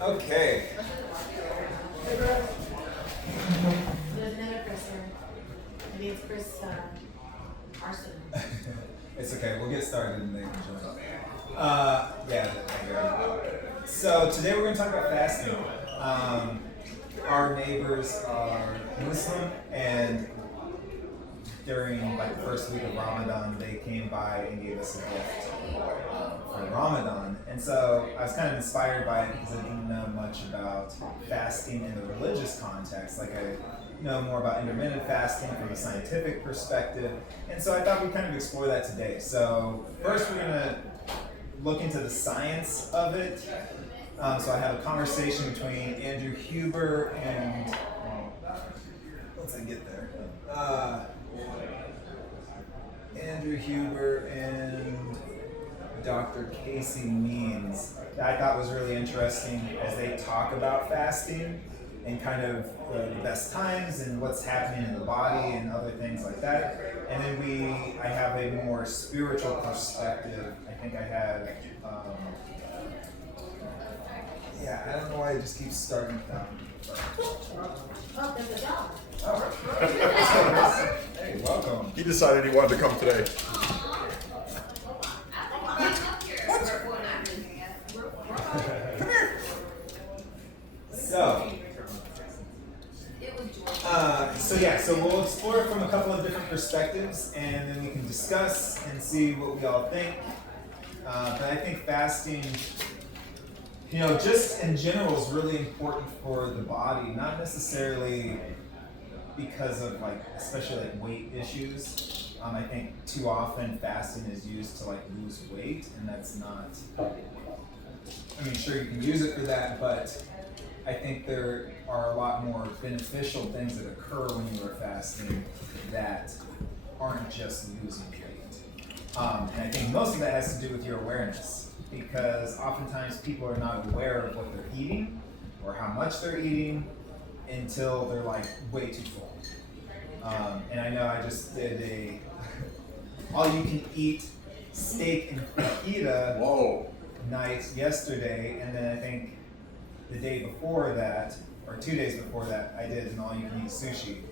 Okay. There's another person. Maybe it's Chris Arson. It's okay. We'll get started and they can join. So today we're going to talk about fasting. Our neighbors are Muslim, and during like the first week of Ramadan, they came by and gave us a gift for Ramadan. And so I was kind of inspired by it because I didn't know much about fasting in the religious context. Like I know more about intermittent fasting from a scientific perspective. And so I thought we'd kind of explore that today. So first we're going to look into the science of it. So I have a conversation between Andrew Huber and, once I get there, Andrew Huber and Dr. Casey Means that I thought was really interesting as they talk about fasting and kind of the best times and what's happening in the body and other things like that. And then I have a more spiritual perspective. I think I have, I don't know why I just keep starting with that. Oh, there's a dog. Oh. Hey, welcome. He decided he wanted to come today. So we'll explore it from a couple of different perspectives, and then we can discuss and see what we all think. But I think fasting, just in general is really important for the body, not necessarily because of especially weight issues. I think too often fasting is used to lose weight, and that's not, sure you can use it for that, but I think there are a lot more beneficial things that occur when you are fasting that aren't just losing weight. And I think most of that has to do with your awareness, because oftentimes people are not aware of what they're eating or how much they're eating until they're way too full. And I know I just did a all-you-can-eat steak and fajita night yesterday, and then I think the day before that, or 2 days before that, I did an all-you-can-eat sushi.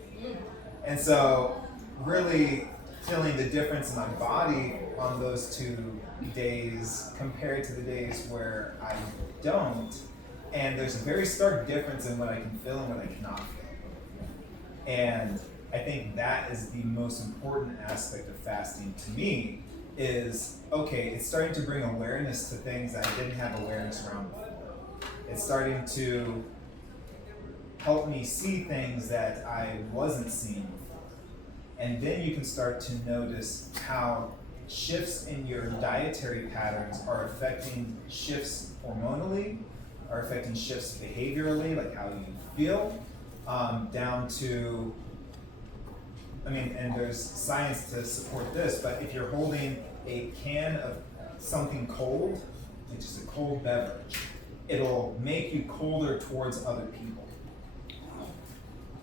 And so really feeling the difference in my body on those 2 days compared to the days where I don't. And there's a very stark difference in what I can feel and what I cannot feel. And I think that is the most important aspect of fasting to me is, okay, it's starting to bring awareness to things that I didn't have awareness around before. It's starting to help me see things that I wasn't seeing before. And then you can start to notice how shifts in your dietary patterns are affecting shifts hormonally, are affecting shifts behaviorally, like how you feel, down to, and there's science to support this, but if you're holding a can of something cold, like just a cold beverage, it'll make you colder towards other people.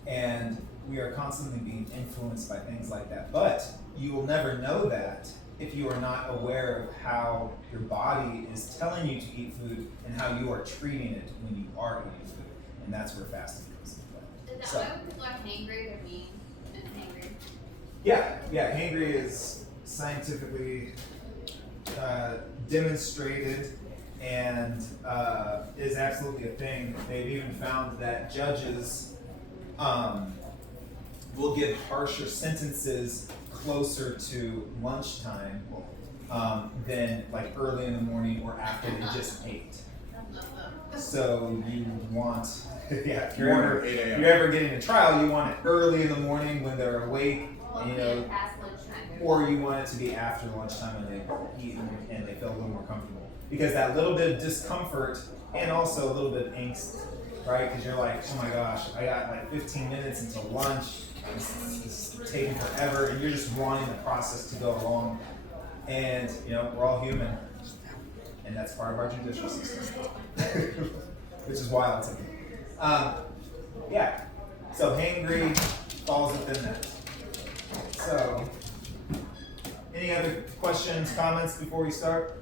And we are constantly being influenced by things like that. But you will never know that if you are not aware of how your body is telling you to eat food and how you are treating it when you are eating food. And that's where fasting comes into play. Is that why people are hangry or mean and hangry? Yeah, hangry is scientifically demonstrated and is absolutely a thing. They've even found that judges will give harsher sentences closer to lunchtime than early in the morning or after they just ate. So you want, if you're ever getting a trial, you want it early in the morning when they're awake, or you want it to be after lunchtime when they eat and they feel a little more comfortable. Because that little bit of discomfort and also a little bit of angst, right? Because you're like, oh my gosh, I got 15 minutes until lunch. It's taking forever, and you're just wanting the process to go along. And we're all human, and that's part of our judicial system, which is wild to me. So hangry falls within that. So, any other questions, comments before we start?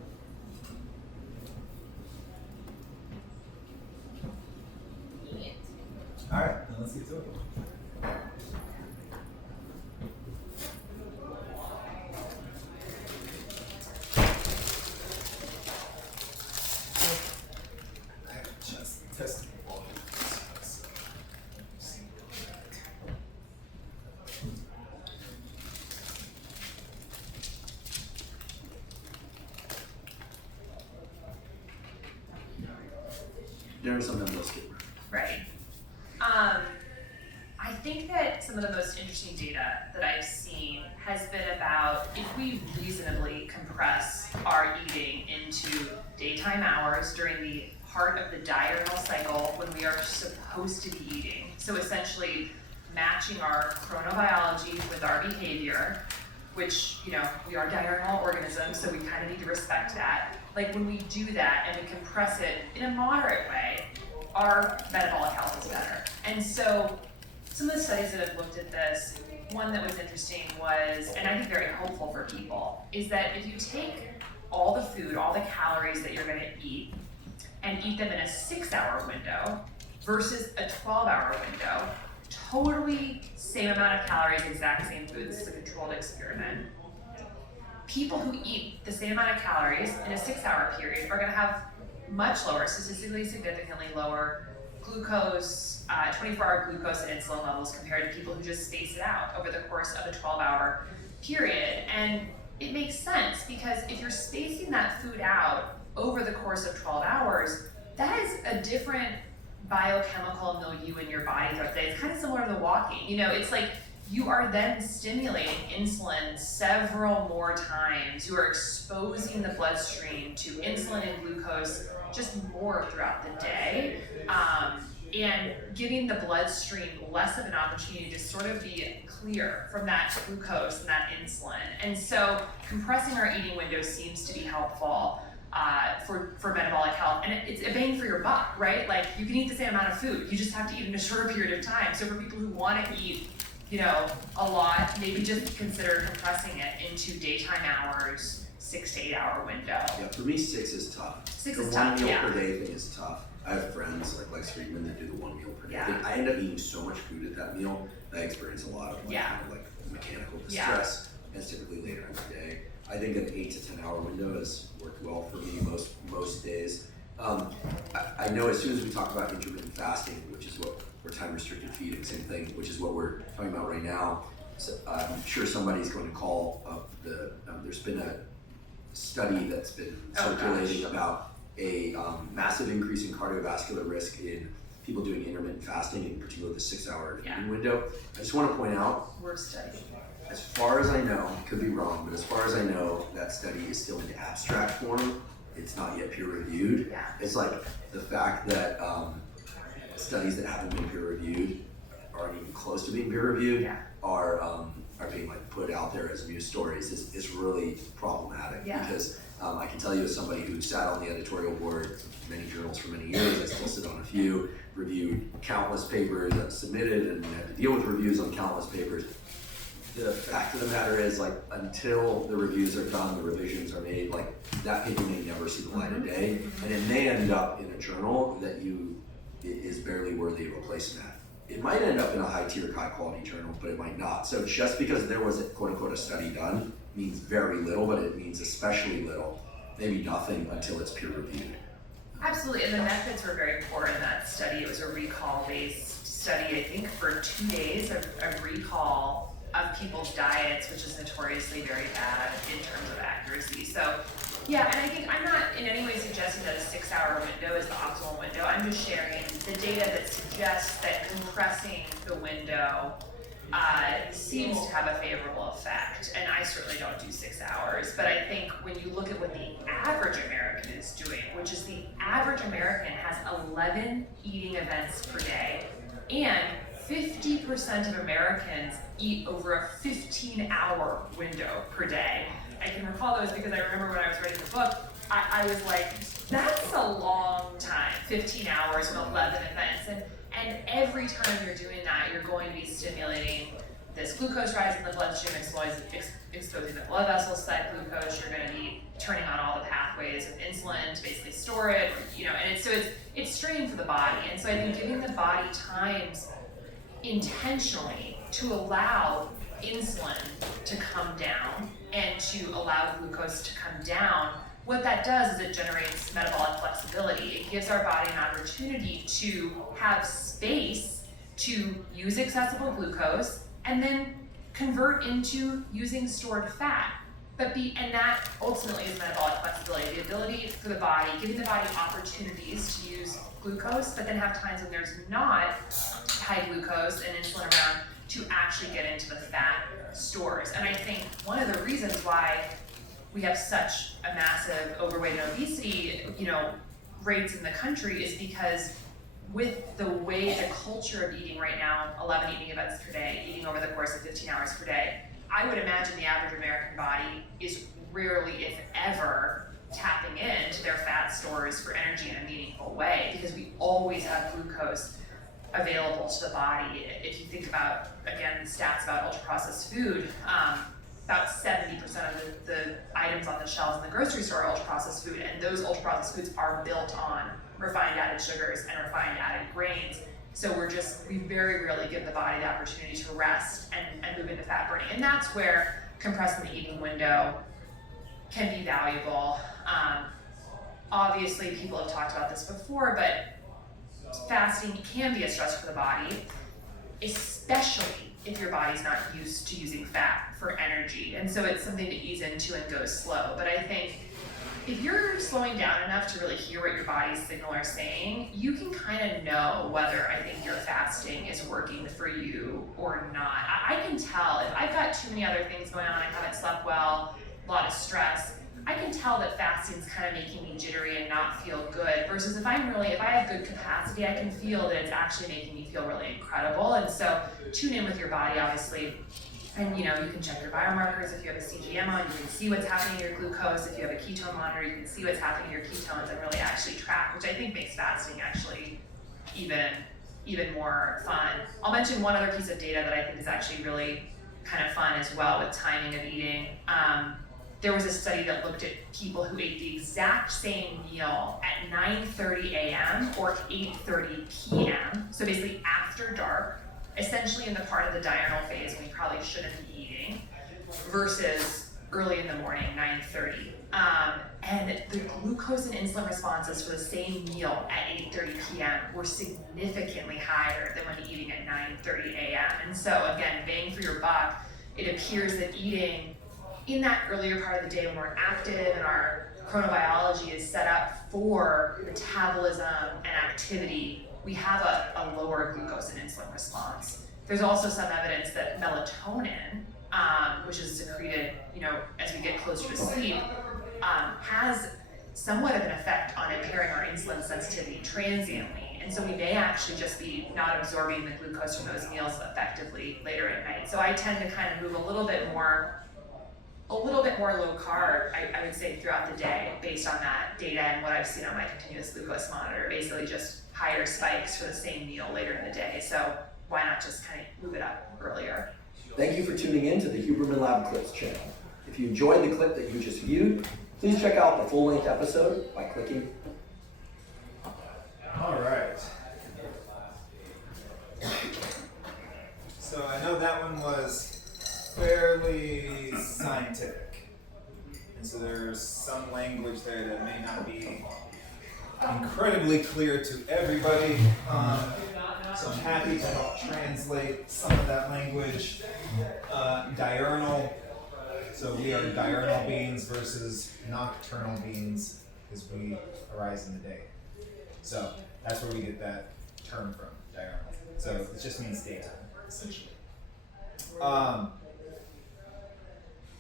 All right, then let's get to it. I have just tested all of this. There are some of those get Right. I think that some of the most interesting data that I've seen has been about if we reasonably compress our eating into daytime hours during the heart of the diurnal cycle when we are supposed to be eating. So essentially matching our chronobiology with our behavior, which, you know, we are diurnal organisms, so we kind of need to respect that. Like when we do that and we compress it in a moderate way, our metabolic health is better. And so some of the studies that have looked at this, one that was interesting was, and I think very hopeful for people, is that if you take all the food, all the calories that you're gonna eat, and eat them in a 6-hour window versus a 12-hour window, totally same amount of calories, exact same food, this is a controlled experiment. People who eat the same amount of calories in a 6-hour period are gonna have much lower, statistically significantly lower glucose, 24-hour glucose and insulin levels compared to people who just space it out over the course of a 12-hour period. And it makes sense because if you're spacing that food out over the course of 12 hours, that is a different biochemical milieu in your body throughout the day. It's kind of similar to walking. You know, it's like you are then stimulating insulin several more times. You are exposing the bloodstream to insulin and glucose just more throughout the day, and giving the bloodstream less of an opportunity to sort of be clear from that glucose and that insulin. And so compressing our eating window seems to be helpful for metabolic health, and it's a bang for your buck, right? Like you can eat the same amount of food, you just have to eat in a shorter period of time. So for people who want to eat, you know, a lot, maybe just consider compressing it into daytime hours, 6 to 8 hour window. Yeah, for me, 6 is tough. 6 the is one tough, meal yeah. per day thing is tough. I have friends like Lex Friedman that do the 1 meal per day. Yeah. I end up eating so much food at that meal that I experience a lot of Yeah. kind of like mechanical Yeah. distress. And it's typically later in the day. I think an 8 to 10 hour window has worked well for me most days. I know as soon as we talk about intermittent fasting, which is what we're time restricted feeding, same thing, which is what we're talking about right now. So I'm sure somebody's going to call up there's been a study that's been circulating about a massive increase in cardiovascular risk in people doing intermittent fasting, in particular the 6-hour feeding window. I just want to point out, We're studying. as far as I know, could be wrong, but as far as I know, that study is still in abstract form. It's not yet peer reviewed. Yeah. It's like the fact that studies that haven't been peer reviewed aren't even close to being peer reviewed Yeah. are being like put out there as news stories is really problematic. Yeah. Because I can tell you as somebody who sat on the editorial board of many journals for many years, I still sit on a few, reviewed countless papers that submitted and had to deal with reviews on countless papers. The fact of the matter is, like, until the reviews are done, the revisions are made, like, that paper may never see the light of day, and it may end up in a journal that is barely worthy of a placement at. It might end up in a high-tier, high-quality journal, but it might not. So just because there was, quote-unquote, a study done means very little, but it means especially little, maybe nothing until it's peer-reviewed. Absolutely, and the methods were very poor in that study. It was a recall-based study, I think, for 2 days of recall of people's diets, which is notoriously very bad in terms of accuracy. So, yeah, and I think I'm not in any way suggesting that a 6-hour window is the optimal window. I'm just sharing the data that suggests that compressing the window seems to have a favorable effect. And I certainly don't do 6 hours, but I think when you look at what the average American is doing, which is the average American has 11 eating events per day, and 50% of Americans eat over a 15-hour window per day. I can recall those because I remember when I was writing the book, I was like, that's a long time, 15 hours with 11 events. And every time you're doing that, you're going to be stimulating this glucose rise in the bloodstream, exposing the blood vessels to that glucose. You're going to be turning on all the pathways of insulin to basically store it, and it's straining for the body. And so I think giving the body times intentionally to allow insulin to come down and to allow glucose to come down, what that does is it generates metabolic flexibility. It gives our body an opportunity to have space to use accessible glucose and then convert into using stored fat. And that ultimately is metabolic flexibility, the ability for the body, giving the body opportunities to use glucose, but then have times when there's not high glucose and insulin around to actually get into the fat stores. And I think one of the reasons why we have such a massive overweight and obesity, rates in the country is because with the way the culture of eating right now, 11 eating events per day, eating over the course of 15 hours per day, I would imagine the average American body is rarely, if ever, tapping into their fat stores for energy in a meaningful way, because we always have glucose available to the body. If you think about, again, stats about ultra-processed food, about 70% of the items on the shelves in the grocery store are ultra-processed food, and those ultra-processed foods are built on refined added sugars and refined added grains. So we very rarely give the body the opportunity to rest and move into fat burning. And that's where compressing the eating window can be valuable. Obviously, people have talked about this before, but fasting can be a stress for the body, especially if your body's not used to using fat for energy. And so it's something to ease into and go slow. But I think if you're slowing down enough to really hear what your body's signal are saying, you can kind of know whether I think your fasting is working for you or not. I can tell if I've got too many other things going on, I haven't slept well, a lot of stress, I can tell that fasting's kind of making me jittery and not feel good, versus if I have good capacity, I can feel that it's actually making me feel really incredible. And so tune in with your body, obviously. And you can check your biomarkers. If you have a CGM on, you can see what's happening to your glucose. If you have a ketone monitor, you can see what's happening to your ketones and really actually track, which I think makes fasting actually even more fun. I'll mention one other piece of data that I think is actually really kind of fun as well with timing of eating. There was a study that looked at people who ate the exact same meal at 9:30 a.m. or 8:30 p.m., so basically after dark, essentially in the part of the diurnal phase when you probably shouldn't be eating, versus early in the morning, 9:30. And the glucose and insulin responses for the same meal at 8:30 p.m. were significantly higher than when eating at 9:30 a.m. And so again, bang for your buck, it appears that eating in that earlier part of the day when we're active and our chronobiology is set up for metabolism and activity, we have a lower glucose and insulin response. There's also some evidence that melatonin, which is secreted, as we get closer to sleep, has somewhat of an effect on impairing our insulin sensitivity transiently. And so we may actually just be not absorbing the glucose from those meals effectively later at night. So I tend to kind of move a little bit more low carb, I would say, throughout the day based on that data and what I've seen on my continuous glucose monitor, basically just higher spikes for the same meal later in the day. So why not just kind of move it up earlier? Thank you for tuning in to the Huberman Lab Clips channel. If you enjoyed the clip that you just viewed, please check out the full-length episode by clicking. All right. So I know that one was fairly scientific, and so there's some language there that may not be incredibly clear to everybody, so I'm happy to help translate some of that language. Diurnal, so we are diurnal beings versus nocturnal beings because we arise in the day. So that's where we get that term from, diurnal. So it just means daytime, essentially.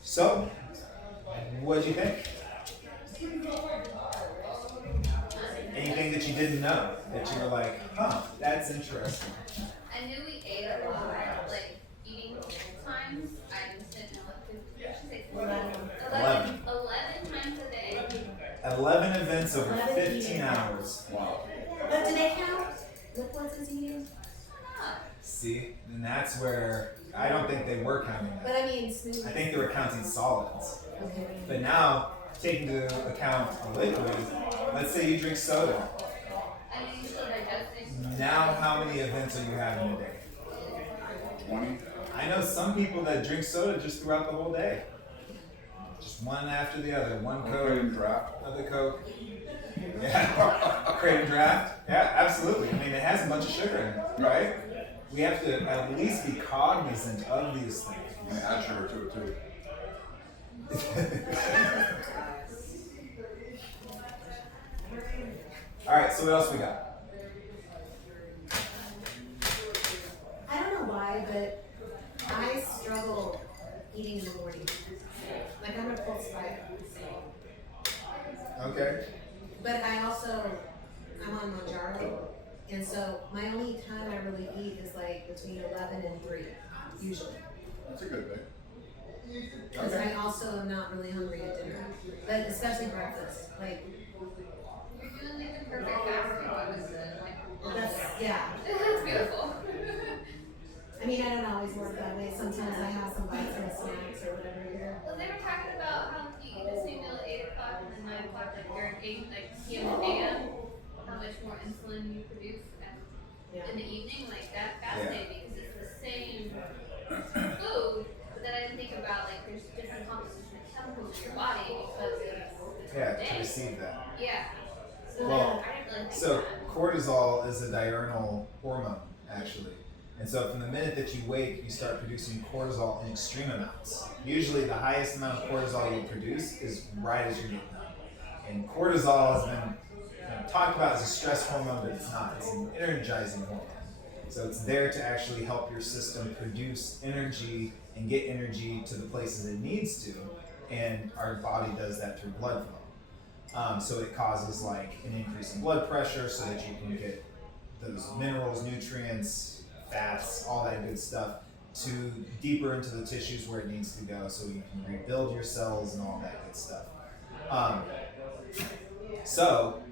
So, what did you think? Anything that you didn't know that you were like, that's interesting? I knew we ate a lot, like eating times. I just didn't know what to say. 11 times a day. 11 events over 15 hours. Wow. But do they count? What ones is he used? See, and that's where I don't think they were counting But that. I mean, smoothies. I think they were counting solids. Okay. But now, taking into account a liquid, let's say you drink soda. I mean, you're still digesting. Now, how many events are you having a day? 20. I know some people that drink soda just throughout the whole day. Just one after the other. One Coke, Kratom draft. another Coke. Yeah. Kratom draft. Yeah, absolutely. I mean, it has a bunch of sugar in it, right? We have to at least be cognizant of these things. You can add sugar to it too. All right, so what else we got? I don't know why, but I struggle eating in the morning. Like I'm a pulse fighter. Okay. But I'm on Mounjaro, and so my only time I really eat is like between 11 and 3, usually. That's a good thing. Because Okay. I also am not really hungry at dinner, but especially breakfast. Like You're doing like the perfect fasting episode. Like, that's yeah. That's beautiful. I mean, I don't always work that way. Sometimes I have some bites and snacks or whatever here. Well, they were talking about how if you eat the same meal at 8 o'clock and then 9 o'clock, like you're eating like PM and AM, how much more insulin you produce Yeah. in the evening. Like that's fascinating because it's the same food, but then I didn't think about like there's different composition of chemicals in your body because of the Yeah, to day. receive that. Yeah. So Well, I didn't really think So that. cortisol is a diurnal hormone, actually. And so from the minute that you wake, you start producing cortisol in extreme amounts. Usually the highest amount of cortisol you'll produce is right as you're getting up. And cortisol has been talked about as a stress hormone, but it's not. It's an energizing hormone. So it's there to actually help your system produce energy and get energy to the places it needs to. And our body does that through blood flow. So it causes like an increase in blood pressure so that you can get those minerals, nutrients, fats, all that good stuff to deeper into the tissues where it needs to go so you can rebuild your cells and all that good stuff. So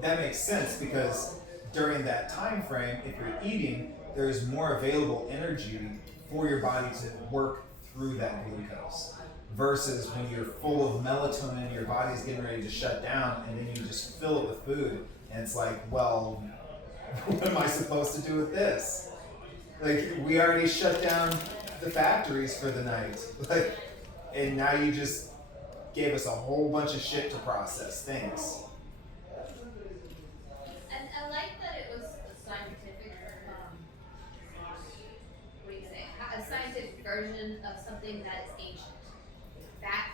that makes sense because during that time frame, if you're eating, there's more available energy for your body to work through that glucose. Versus when you're full of melatonin, your body's getting ready to shut down, and then you just fill it with food, and it's like, well, what am I supposed to do with this? Like, we already shut down the factories for the night, like, and now you just gave us a whole bunch of shit to process. Thanks. And I like that it was a scientific, what do you say? A scientific version of something that is ancient.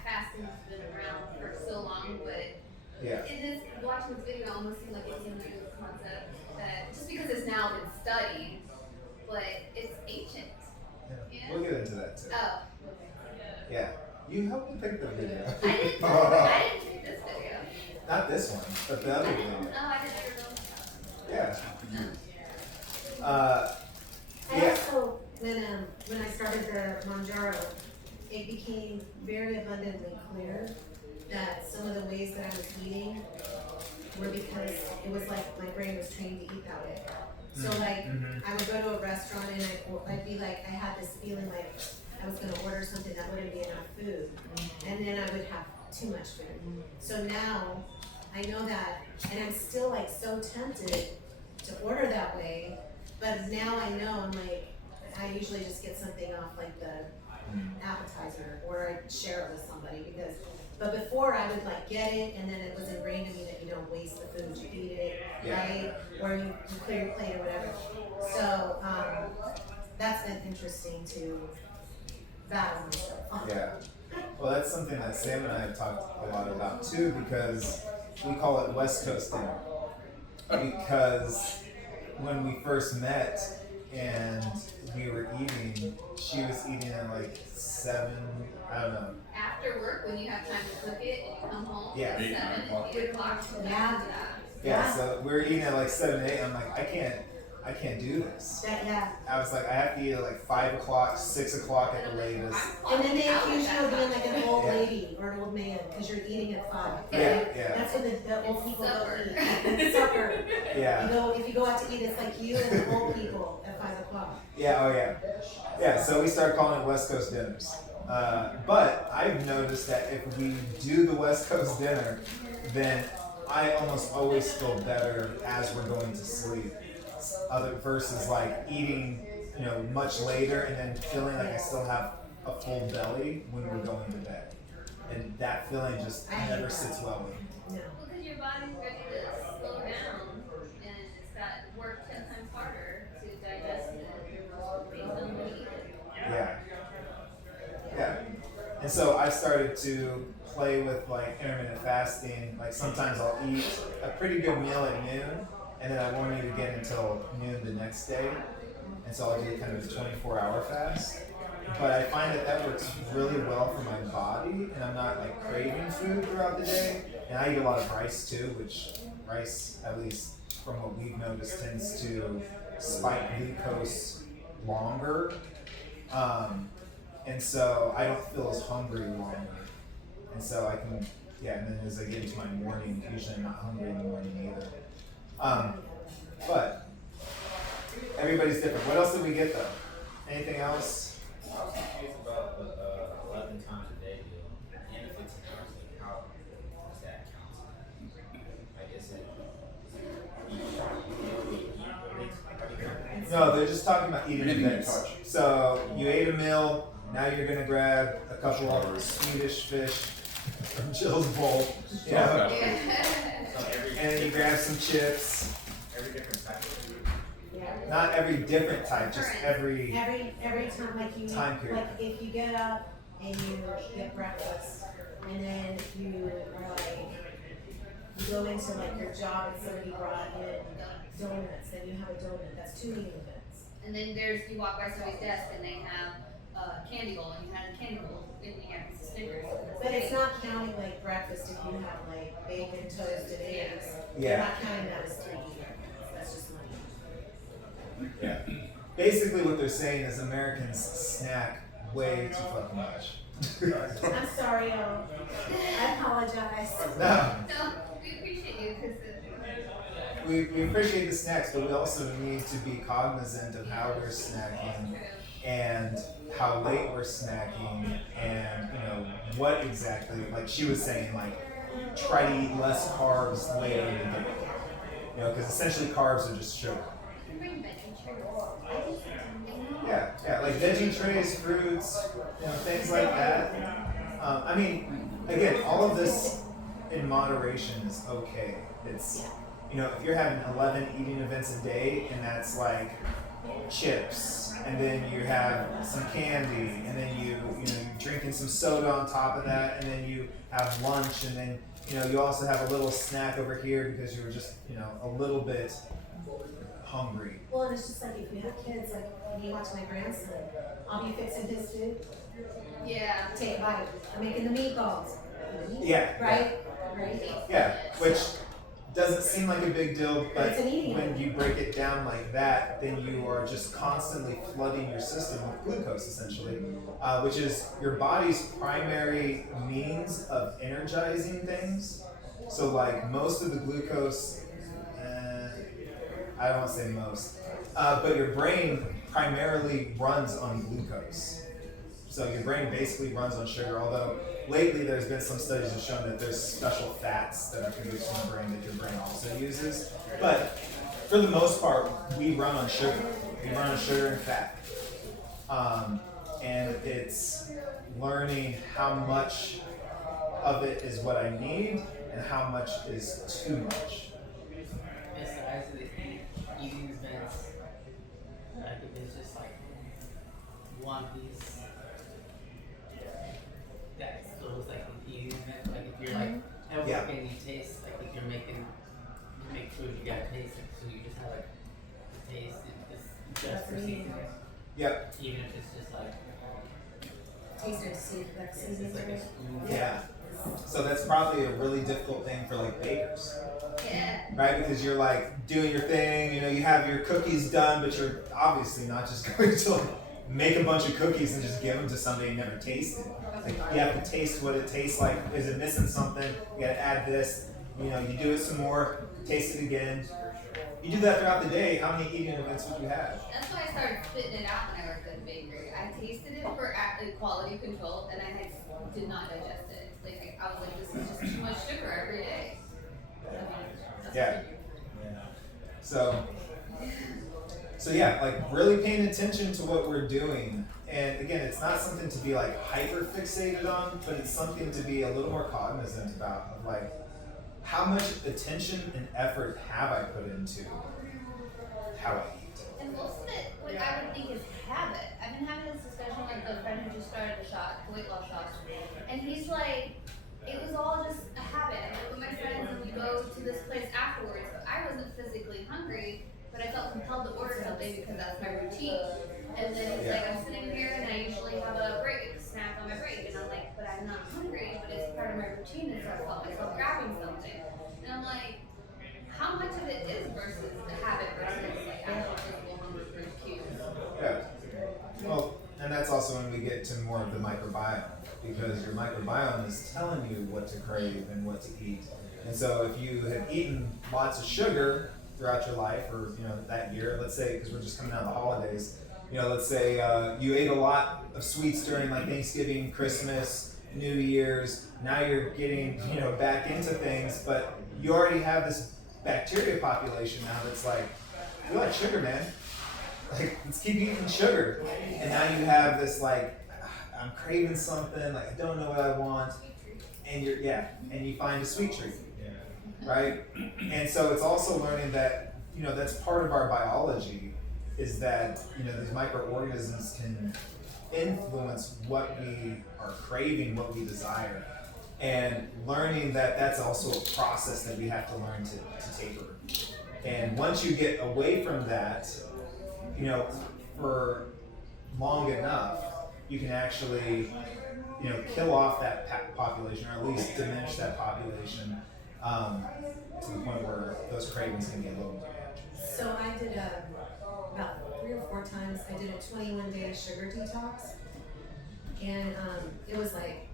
Fasting has been around for so long, but Yeah. it is watching this video almost seems like it's a new concept that just because it's now been studied, but it's ancient. Yeah. We'll get into that too. Oh, Yeah. You helped me pick the video. I didn't see this video. Not this one, but the other I didn't. video. Oh, I didn't ever know. Yeah. I Yeah. also, when I started the Mounjaro, it became very abundantly clear that some of the ways that I was eating were because it was like my brain was trained to eat that way. So like, I would go to a restaurant and I'd be like, I had this feeling like I was gonna order something that wouldn't be enough food, and then I would have too much food. So now, I know that, and I'm still like so tempted to order that way, but now I know, I'm like, I usually just get something off like the appetizer, or I share it with somebody but before I would like get it, and then it was ingrained in me that you don't waste the food, you eat it, Yeah. right? Or you clear your plate or whatever. So, that's been interesting to battle myself on. Yeah. Well, that's something that Sam and I have talked a lot about too, because we call it West Coasting. Because when we first met and we were eating, she was eating at like 7, I don't know. After work, when you have time to cook it and you come home Yeah. at 8, 9 o'clock. 8 o'clock. Yeah. Yeah, so we were eating at like 7, 8. I'm like, I can't I can't do this. Yeah. I was like, I have to eat at like 5 o'clock, 6 o'clock at the latest. And then they accuse you of being like an old Yeah. lady or an old man because you're eating at 5. Yeah, yeah, That's when the old people Supper. don't eat. It's supper. yeah. If you go out to eat, it's like you and the old people at 5 o'clock. Yeah, oh yeah. Yeah, so we started calling it West Coast dinners. But I've noticed that if we do the West Coast dinner, then I almost always feel better as we're going to sleep. Other versus like eating, much later and then feeling like I still have a full belly when we're going to bed. And that feeling just never sits well with me. No. Well, because your body's ready to slow down, and it's got work 10 times harder to digest it based on what you eat. Yeah. Yeah. And so I started to play with like intermittent fasting. Like sometimes I'll eat a pretty good meal at noon and then I won't eat again until noon the next day. And so I'll do kind of a 24-hour fast. But I find that works really well for my body and I'm not like craving food throughout the day. And I eat a lot of rice too, which rice, at least from what we've noticed, tends to spike glucose longer. And so I don't feel as hungry longer. And so I can, and then as I get into my morning, usually I'm not hungry in the morning either. But everybody's different. What else did we get though? Anything else? I was confused about the 11 times a day deal and the 15 hours. Like, how does that count? Like, is it No, they're just talking about eating Anything you events. touch. So you ate a meal, now you're gonna grab a couple of Swedish fish from Jill's bowl. Yeah. So every And then you grab some chips. different type of food. Yeah. Not every different type, just every Every time, like you, Time period. like if you get up and you get breakfast, and then you are like, you go into like your job and somebody brought in donuts, then you have a donut. That's 2 eating events. And then you walk by somebody's desk and they have a candy bowl, and you had a candy bowl, and you have some Snickers. But it's not counting like breakfast if you have like bacon, toast, and eggs. You're Yeah. not counting that as 3 eating events. That's just money. Yeah. Basically what they're saying is Americans snack way too fucking much. I'm sorry, y'all. I apologize. No. No, we appreciate you because We appreciate the snacks, but we also need to be cognizant of how we're snacking and how late we're snacking and what exactly, like she was saying, like try to eat less carbs later in the day. Because essentially carbs are just sugar. bring veggie trays. Yeah, like veggie trays, fruits, things like that. I mean, again, all of this in moderation is okay. It's, if you're having 11 eating events a day and that's like chips, and then you have some candy, and then you're drinking some soda on top of that, and then you have lunch, and then you also have a little snack over here because you were just a little bit hungry. Well, and it's just like if you have kids, like when you watch my grandson, I'll be fixing his food. Yeah. Take a bite. I'm making the meatballs. Yeah. Right? Right? Yeah, which doesn't seem like a big deal, but It's an eating when event. you break it down like that, then you are just constantly flooding your system with glucose, essentially, which is your body's primary means of energizing things. So, like, most of the glucose, I don't want to say most, but your brain primarily runs on glucose. So your brain basically runs on sugar, although lately there's been some studies that have shown that there's special fats that are produced in the brain that your brain also uses. But for the most part, we run on sugar. We run on sugar and fat. And it's learning how much of it is what I need and how much is too much. Besides the eating events, like if it's just like one piece that goes like an eating event, like if you're like at work Yeah. and you taste, like if you make food, you gotta taste it, so you just have like the taste and just for seasoning, Yep. even if it's just like Taste it, see if that's it's seasoning. just like a spoon. Yeah. So that's probably a really difficult thing for like bakers, Yeah. right? Because you're like doing your thing, you know, you have your cookies done, but you're obviously not just going to like make a bunch of cookies and just give them to somebody and never taste it. Like you have to taste what it tastes like. Is it missing something? You gotta add this. You know, you do it some more, taste it again. You do that throughout the day. How many eating events would you have? That's why I started spitting it out when I worked at the bakery. I tasted it for quality control, and did not digest it. Like I was like, this is just too much sugar every day. Yeah. So yeah, like really paying attention to what we're doing. And again, it's not something to be like hyper fixated on, but it's something to be a little more cognizant about, of like, how much attention and effort have I put into how I eat? And most of it, what I would think is habit. I've been having this discussion with a friend who just started the weight loss shop, and he's like, it was all just a habit. I went with my friends and we go to this place afterwards, but I wasn't physically hungry, but I felt compelled to order something because that's my routine. And then it's like, I'm sitting here and I usually have a snack on my break, and I'm like, but I'm not hungry, but it's part of my routine, and so I felt myself grabbing something. And I'm like, how much of it is versus the habit versus like actual physical hunger for cues? Yeah. Well, and that's also when we get to more of the microbiome, because your microbiome is telling you what to crave and what to eat. And so if you have eaten lots of sugar throughout your life, or you know that year, let's say, because we're just coming out of the holidays, you know, let's say you ate a lot of sweets during like Thanksgiving, Christmas, New Year's. Now you're getting, you know, back into things, but you already have this bacteria population now that's like, you like sugar, man. Like, let's keep eating sugar. And now you have this like, I'm craving something, like I don't know what I want, and and you find a sweet treat, right? And so it's also learning that, you know, that's part of our biology, is that, you know, these microorganisms can influence what we are craving, what we desire, and learning that that's also a process that we have to learn to taper. And once you get away from that, you know, for long enough, you can actually, you know, kill off that population, or at least diminish that population to the point where those cravings can get a little more managed. So I did about 3 or 4 times, I did a 21-day sugar detox. And it was like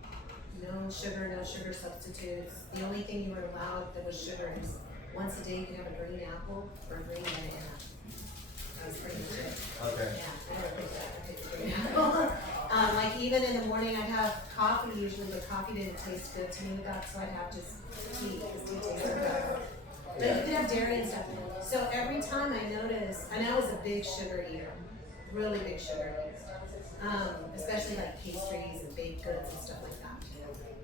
no sugar substitutes. The only thing you were allowed that was sugar is once a day you could have a green apple or a green banana. That was pretty much it. Okay. Yeah, I never picked that. I picked the green apple. Like even in the morning I'd have coffee usually, but coffee didn't taste good to me with that, so I'd have just tea, because tea tasted better. But you could have dairy and stuff. So every time I noticed, and I was a big sugar eater, really big sugar eater. Especially like pastries and baked goods and stuff like that.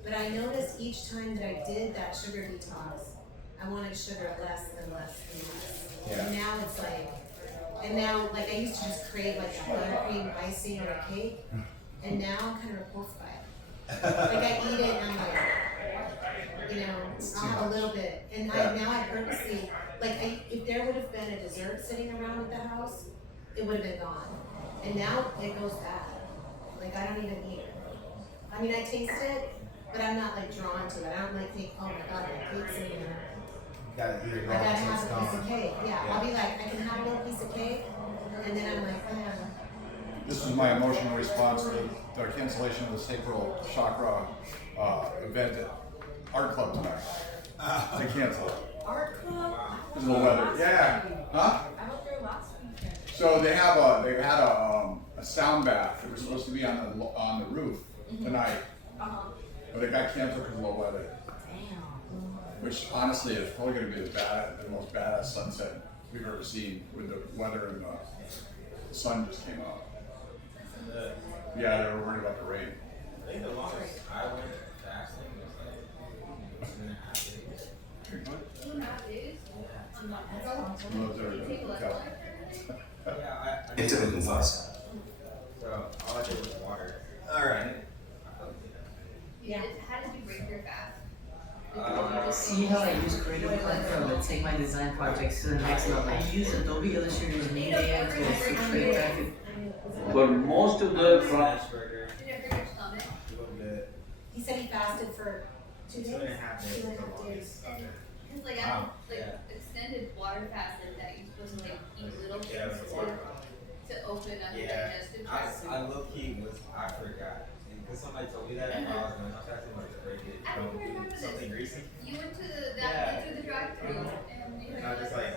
But I noticed each time that I did that sugar detox, I wanted sugar less and less and less. Yeah. And now it's like, like I used to just crave like a buttercream icing on a cake, and now I'm kind of repulsed by it. Like I eat it and I'm like, you know, I'll have a little bit. And I purposely, like if there would have been a dessert sitting around at the house, it would have been gone. And now it goes bad. Like I don't even eat it. I mean, I taste it, but I'm not like drawn to it. I don't like think, oh my god, that cake's in here. You gotta eat it I all gotta until have it's a piece of gone. cake. Yeah, I'll be like, I can have a little piece of cake, and then I'm like, oh yeah. This is my emotional response to the cancellation of the sacral chakra event at Art Club tonight. They canceled it. Art club? Because of the weather. Yeah. Huh? I went there last weekend. So they had a sound bath that was supposed to be on the roof tonight, but it got canceled because of low weather. Damn. Which honestly is probably going to be the most badass sunset we've ever seen, with the weather and the sun just came out. Yeah, they were worried about the rain. I think the longest I went fasting was like 2.5 days. 2.5 days? On what? Those are You take the- electrolytes? Yeah, I It typically was. So all I did was water. All right. I felt good. Yeah. How did you break your fast? See how I use Creative Cloud to take my design projects to the next level. I use Adobe Illustrator's main AI tools to create graphic. For most of the Smash burger, Did it hurt your stomach? a little bit. He said he fasted for 2 days. 2.5 days. 2.5 days. Because like Wow. I Yeah. extended water fasted that you're supposed to like eat little Yeah, things before. to open up the Yeah, digestive I tract. low key was, I forgot. Because somebody told me that while I was going on fasting, like, break it, I don't don't do remember this. something greasy. You went to Yeah. through the drive-through and you And I was just like,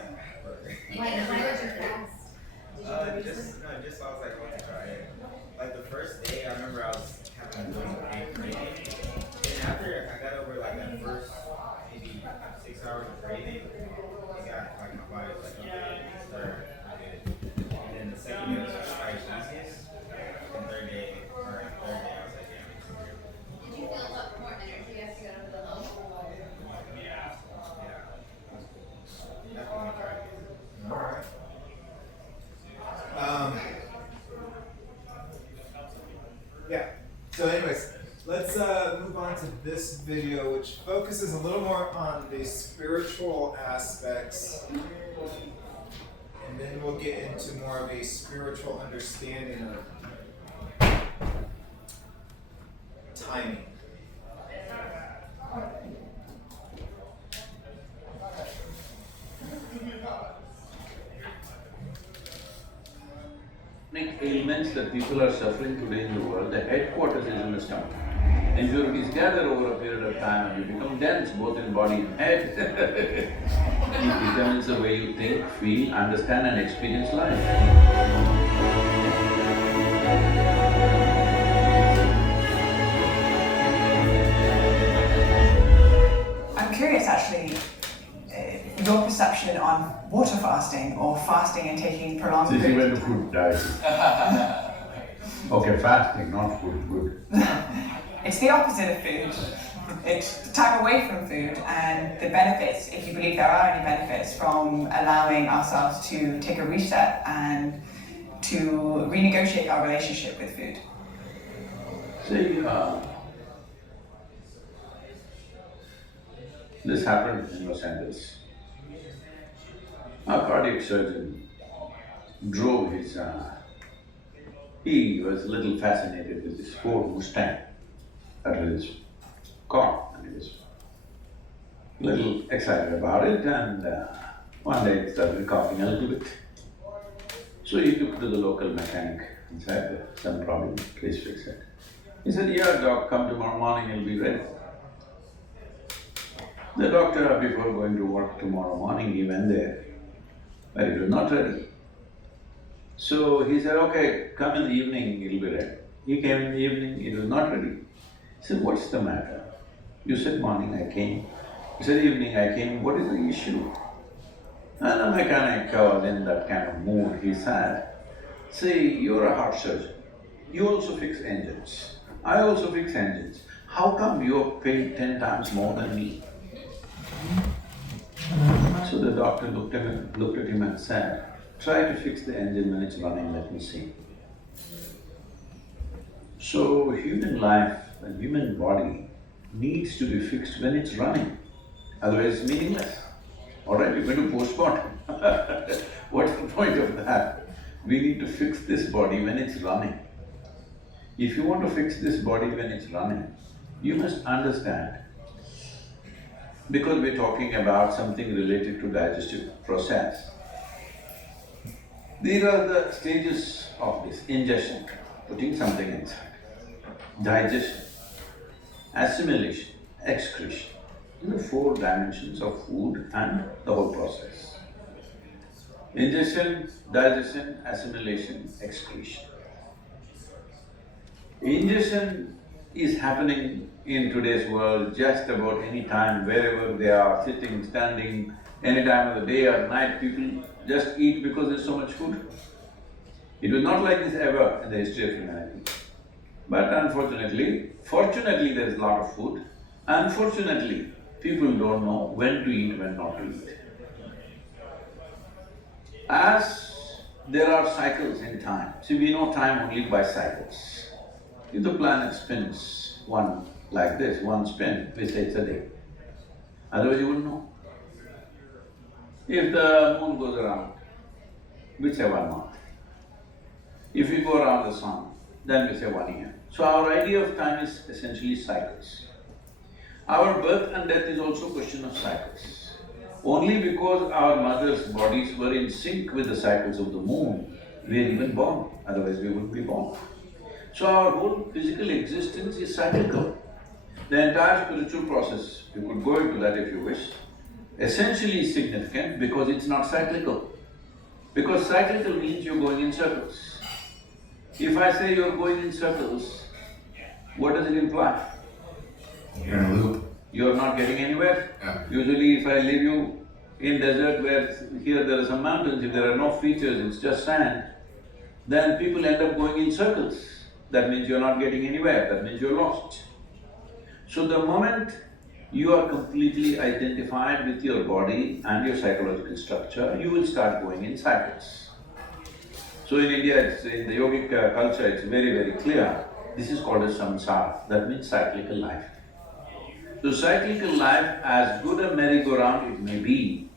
Why did you fast? Did you do just, no, just I was like, I want to try it. Like the first day, I remember I was having a little big craving. And after I got over like that first maybe 6 hours of craving, it got like my body was like, okay, start good. And then the second day was probably easiest. And third day, I was like, yeah, I'm hungry. did you feel a lot more energy after you got over the hump? Yeah. Definitely try it. Alright. Yeah. So anyways, let's move on to this video, which focuses a little more on the spiritual aspects, and then we'll get into more of a spiritual understanding of timing. Chronic ailments that people are suffering today in the world, the headquarters is in the stomach. Impurities gather over a period of time and you become dense both in body and head. It determines the way you think, feel, understand and experience life. I'm curious actually, your perception on water fasting or fasting and taking prolonged This is periods when the of time. food dies. Okay, fasting, not food, good. It's the opposite of food. It's time away from food and the benefits, if you believe there are any benefits, from allowing ourselves to take a reset and to renegotiate our relationship with food. See, this happened in Los Angeles. A cardiac surgeon drove his, he was a little fascinated with this Ford Mustang. That was his car, and he was a little excited about it, and one day he started coughing a little bit. So he took to the local mechanic and said, some problem, please fix it. He said, yeah, doc, come tomorrow morning, it'll be ready. The doctor, before going to work tomorrow morning, he went there, but it was not ready. So he said, okay, come in the evening, it'll be ready. He came in the evening, it was not ready. He said, what's the matter? You said morning I came. He said evening I came, what is the issue? And the mechanic was in that kind of mood, he said, see, you're a heart surgeon, you also fix engines, I also fix engines. How come you're paid 10 times more than me? So the doctor looked at him and said, try to fix the engine when it's running, let me see. So human life and human body needs to be fixed when it's running, otherwise it's meaningless. Alright, you're going to postpone. What's the point of that? We need to fix this body when it's running. If you want to fix this body when it's running, you must understand, because we're talking about something related to digestive process. These are the stages of this: ingestion, putting something inside; digestion, assimilation, excretion. These are 4 dimensions of food and the whole process. Ingestion, digestion, assimilation, excretion. Ingestion is happening in today's world just about any time, wherever they are, sitting, standing, any time of the day or night, people just eat because there's so much food. It was not like this ever in the history of humanity. But unfortunately, fortunately there is a lot of food. Unfortunately, people don't know when to eat, when not to eat. As there are cycles in time, see, we know time only by cycles. If the planet spins one like this, one spin, we say it's a day. Otherwise you wouldn't know. If the moon goes around, we say 1 month. If we go around the sun, then we say 1 year. So our idea of time is essentially cycles. Our birth and death is also a question of cycles. Only because our mothers' bodies were in sync with the cycles of the moon, we are even born, otherwise we wouldn't be born. So our whole physical existence is cyclical. The entire spiritual process, you could go into that if you wish, essentially is significant because it's not cyclical. Because cyclical means you're going in circles. If I say you're going in circles, what does it imply? You're in a loop. You're not getting anywhere. Yeah. Usually if I leave you in desert where here there are some mountains, if there are no features, it's just sand, then people end up going in circles. That means you're not getting anywhere, that means you're lost. So the moment you are completely identified with your body and your psychological structure, you will start going in cycles. So in India, in the yogic culture, it's very, very clear. This is called as samsara, that means cyclical life. So cyclical life, as good a merry-go-round it may be,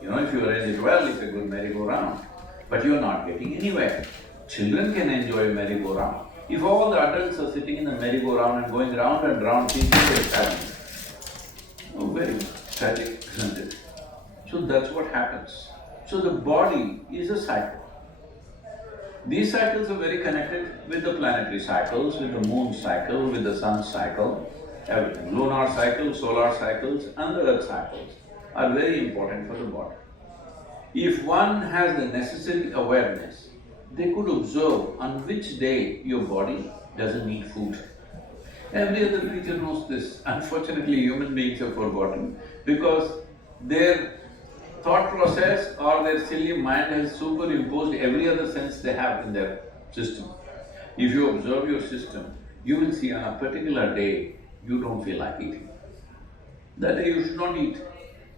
if you arrange it well, it's a good merry-go-round, but you're not getting anywhere. Children can enjoy a merry-go-round. If all the adults are sitting in a merry-go-round and going round and round, thinking they're stagnant, very tragic, isn't it? So that's what happens. So the body is a cycle. These cycles are very connected with the planetary cycles, with the moon cycle, with the sun cycle, everything. Lunar cycles, solar cycles and the earth cycles are very important for the body. If one has the necessary awareness, they could observe on which day your body doesn't need food. Every other creature knows this. Unfortunately, human beings have forgotten because their thought process or their silly mind has superimposed every other sense they have in their system. If you observe your system, you will see on a particular day, you don't feel like eating. That day you should not eat.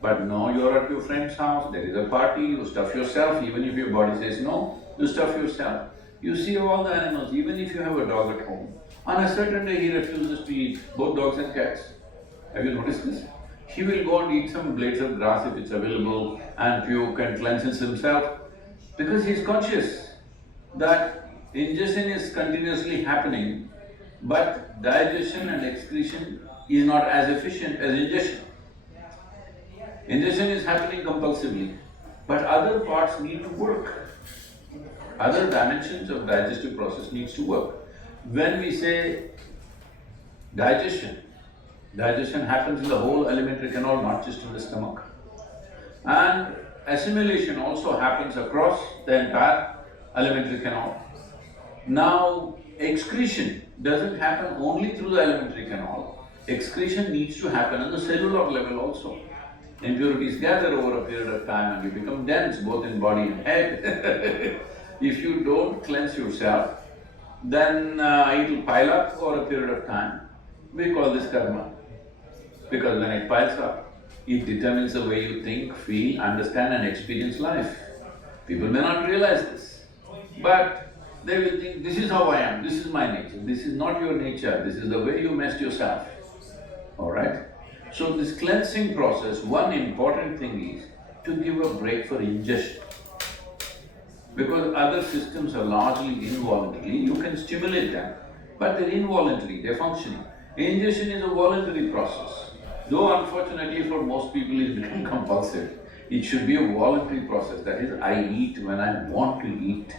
But no, you're at your friend's house, there is a party, you stuff yourself, even if your body says no, you stuff yourself. You see all the animals, even if you have a dog at home, on a certain day he refuses to eat, both dogs and cats. Have you noticed this? He will go and eat some blades of grass if it's available and puke and cleanses himself because he's conscious that ingestion is continuously happening, but digestion and excretion is not as efficient as ingestion. Ingestion is happening compulsively, but other parts need to work. Other dimensions of digestive process needs to work. When we say digestion happens in the whole alimentary canal, not just in the stomach. And assimilation also happens across the entire alimentary canal. Now, excretion doesn't happen only through the alimentary canal. Excretion needs to happen on the cellular level also. Impurities gather over a period of time and you become dense both in body and head. If you don't cleanse yourself, then it'll pile up over a period of time. We call this karma. Because when it piles up, it determines the way you think, feel, understand and experience life. People may not realize this, but they will think, this is how I am, this is my nature. This is not your nature, this is the way you messed yourself, all right? So this cleansing process, one important thing is to give a break for ingestion. Because other systems are largely involuntary, you can stimulate them, but they're involuntary, they're functioning. Ingestion is a voluntary process, though unfortunately for most people it's become compulsive. It should be a voluntary process, that is, I eat when I want to eat.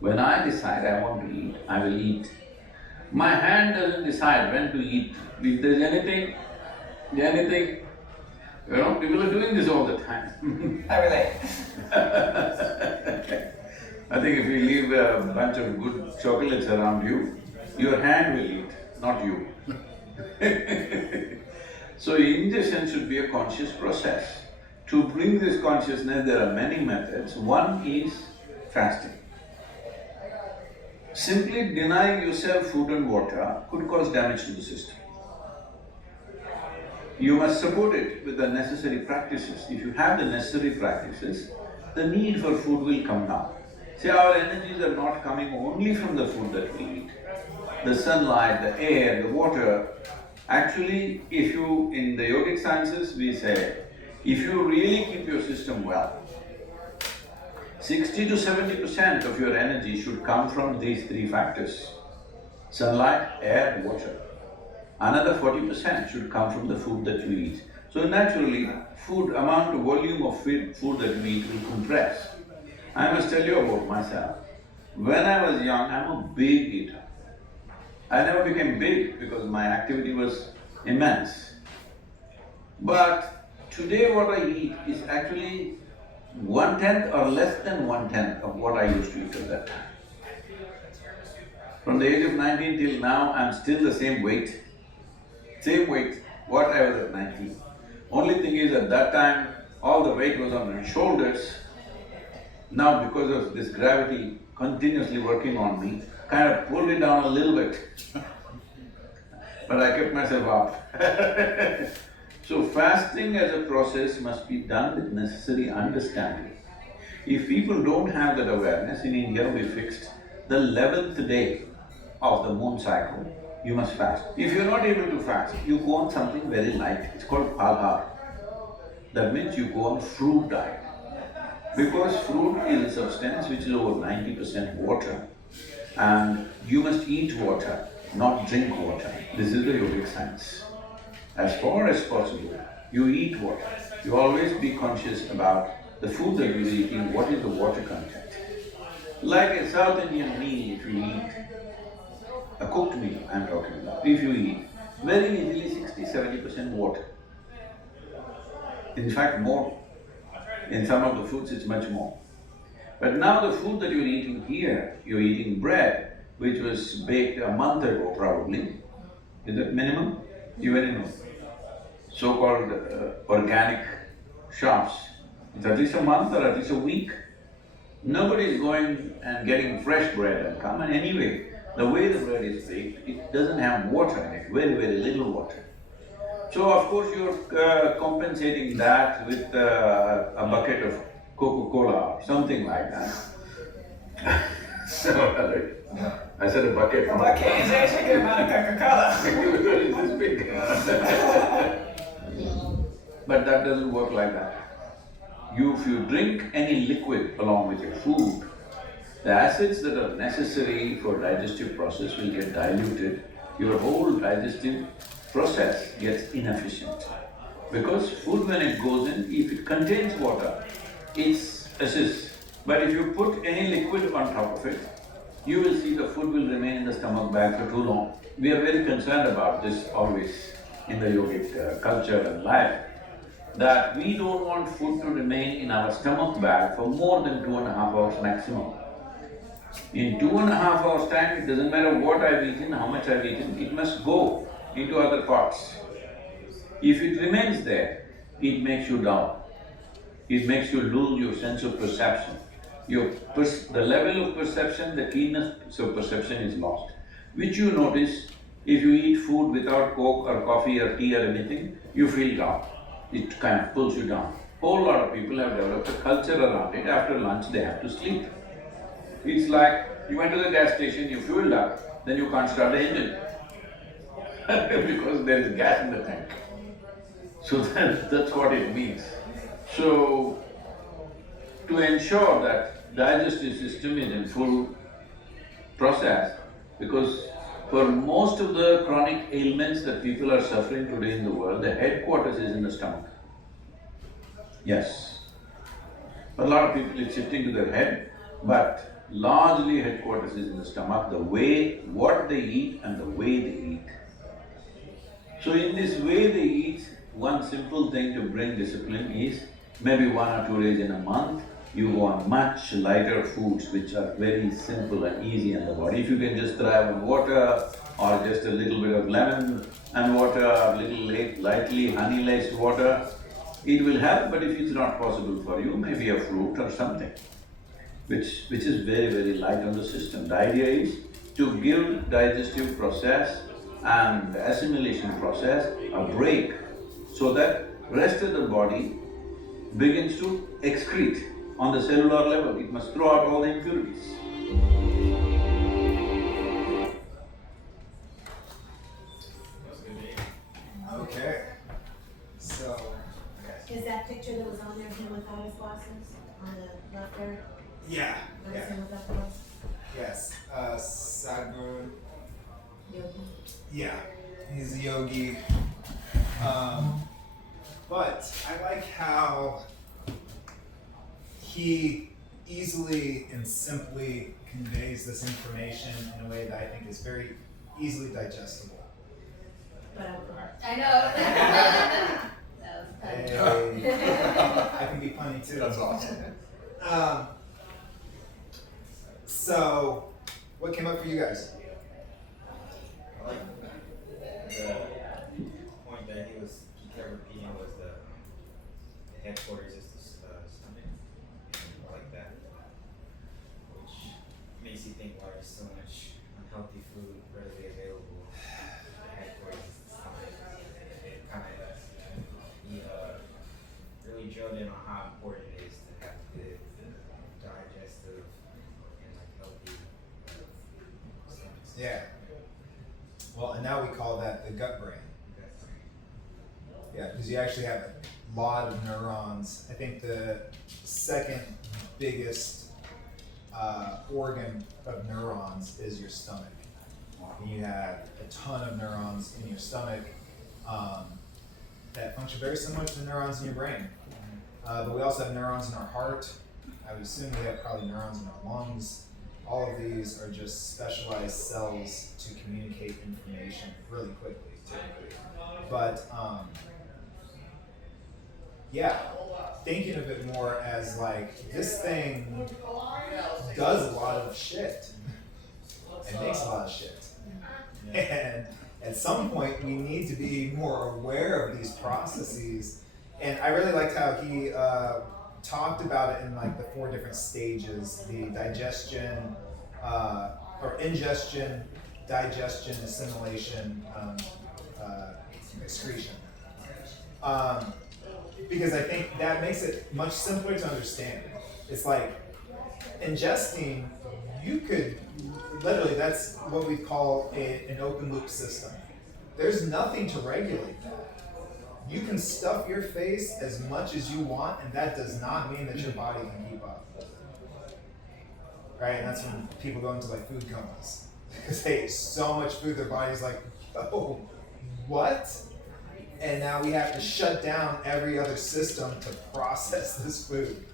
When I decide I want to eat, I will eat. My hand doesn't decide when to eat. If there's anything, people are doing this all the time. I relate. I think if you leave a bunch of good chocolates around you, your hand will eat, not you. So ingestion should be a conscious process. To bring this consciousness, there are many methods. One is fasting. Simply denying yourself food and water could cause damage to the system. You must support it with the necessary practices. If you have the necessary practices, the need for food will come down. See, our energies are not coming only from the food that we eat. The sunlight, the air, the water. Actually, if you… in the yogic sciences, we say, if you really keep your system well, 60 to 70% of your energy should come from these three factors: sunlight, air, water. Another 40% should come from the food that you eat. So naturally, food amount, volume of food that we eat will compress. I must tell you about myself. When I was young, I'm a big eater. I never became big because my activity was immense. But today what I eat is actually 1/10 or less than 1/10 of what I used to eat at that time. From the age of 19 till now, I'm still the same weight, what I was at 19. Only thing is at that time, all the weight was on my shoulders. Now because of this gravity continuously working on me, kind of pulled it down a little bit. But I kept myself up. So fasting as a process must be done with necessary understanding. If people don't have that awareness, in India we fixed the 11th day of the moon cycle, you must fast. If you're not able to fast, you go on something very light, it's called palhar. That means you go on fruit diet. Because fruit is a substance which is over 90% water, and you must eat water, not drink water. This is the yogic science. As far as possible, you eat water. You always be conscious about the food that you're eating, what is the water content. Like a South Indian meal, if you eat, a cooked meal I'm talking about, if you eat, very easily 60–70% water. In fact, more. In some of the foods it's much more. But now the food that you're eating here, you're eating bread, which was baked a month ago probably. Is that minimum? You very know. So-called organic shops. It's at least a month or at least a week. Nobody is going and getting fresh bread and come, and anyway, the way the bread is baked, it doesn't have water in it, very, very little water. So of course you're compensating that with a bucket of Coca-Cola or something like that. So, I said a bucket. A bucket is actually a good amount of Coca-Cola. It's this big. But that doesn't work like that. If you drink any liquid along with your food, the acids that are necessary for digestive process will get diluted. Your whole digestive process gets inefficient. Because food, when it goes in, if it contains water, it's assists. But if you put any liquid on top of it, you will see the food will remain in the stomach bag for too long. We are very concerned about this always in the yogic culture and life, that we don't want food to remain in our stomach bag for more than 2.5 hours maximum. In 2.5 hours' time, it doesn't matter what I've eaten, how much I've eaten, it must go into other parts. If it remains there, it makes you dull. It makes you lose your sense of perception. The level of perception, the keenness of perception is lost, which you notice if you eat food without Coke or coffee or tea or anything, you feel down. It kind of pulls you down. Whole lot of people have developed a culture around it. After lunch, they have to sleep. It's like you went to the gas station, you fueled up, then you can't start the engine because there is gas in the tank. So that's what it means. So, to ensure that digestive system is in full process, because for most of the chronic ailments that people are suffering today in the world, the headquarters is in the stomach. Yes. For a lot of people it's shifting to their head, but largely headquarters is in the stomach, the way, what they eat and the way they eat. So in this way they eat, one simple thing to bring discipline is maybe 1 or 2 days in a month, you go on much lighter foods which are very simple and easy in the body. If you can just thrive on water or just a little bit of lemon and water or little lightly honey-laced water, it will help, but if it's not possible for you, maybe a fruit or something, which is very, very light on the system. The idea is to give digestive process and assimilation process a break so that rest of the body begins to excrete on the cellular level. It must throw out all the impurities. Okay. So, Is that picture that was on there him without his glasses on the left there? yeah, That was yeah, him without the glasses? yes. Sadhguru, Yogi. yeah, he's a yogi. But I like how he easily and simply conveys this information in a way that I think is very easily digestible. I know. That was funny. Hey, I can be funny too. That's awesome. So, what came up for you guys? I like the point that he kept repeating was the headquarters is the stomach. I like that, which makes you think why there's so much unhealthy food readily available. The headquarters is the stomach. It kind of he really drilled in on how important it is to have good digestive and like healthy stomachs. Yeah. Well, and now we call that the gut brain. Yeah, because you actually have a lot of neurons. I think the second biggest organ of neurons is your stomach. And you have a ton of neurons in your stomach that function very similar to the neurons in your brain. But we also have neurons in our heart. I would assume we have probably neurons in our lungs. All of these are just specialized cells to communicate information really quickly, typically. But yeah, thinking of it more as like this thing does a lot of shit. It makes a lot of shit. And at some point, we need to be more aware of these processes. And I really liked how he talked about it in like the 4 different stages: the digestion, or ingestion, digestion, assimilation, excretion. Because I think that makes it much simpler to understand. It's like ingesting, you could literally, that's what we call an open loop system. There's nothing to regulate that. You can stuff your face as much as you want, and that does not mean that your body can keep up. Right? And that's when people go into like food comas. Because they ate so much food, their body's like, oh, what? And now we have to shut down every other system to process this food.